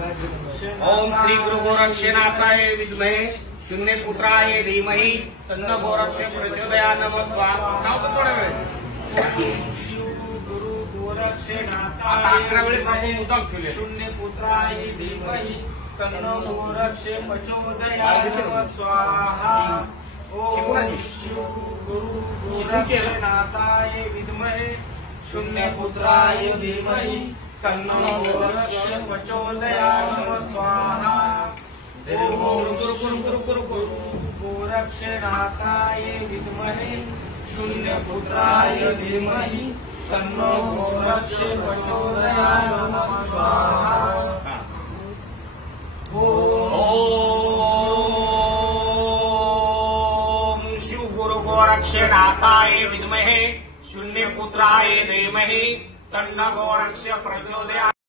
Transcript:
ओम श्री गुरु गोरक्षनाथाय विद्महे शून्य पुत्राय धीमहि तन्नो गोरक्ष प्रचोदयात् नमः स्वाहा। नाव तर थोडा वेळ गुरु गोरक्षनाथाय अकरा वेळेस आपण मुद्दाम ठेवले शून्य पुत्राय धीमहि तन्नो गोरक्ष प्रचोदयात् नमः स्वाहा। ओम शिव गुरु गोरक्षनाथाय विद्महे शून्य पुत्राय धीमहि तन्नो गोरक्ष प्रचोदयात् नमः स्वाहा। ओम गुरु गोरक्षनाथाय विद्महे शून्य पुत्राय धीमहि तन्नो गोरक्ष प्रचोदयात् नमः स्वाहा। ओम शिव गुरु गोरक्षनाथाय विद्महे शून्य पुत्राय धीमहि तन्नो गोरक्ष प्रचोदयात्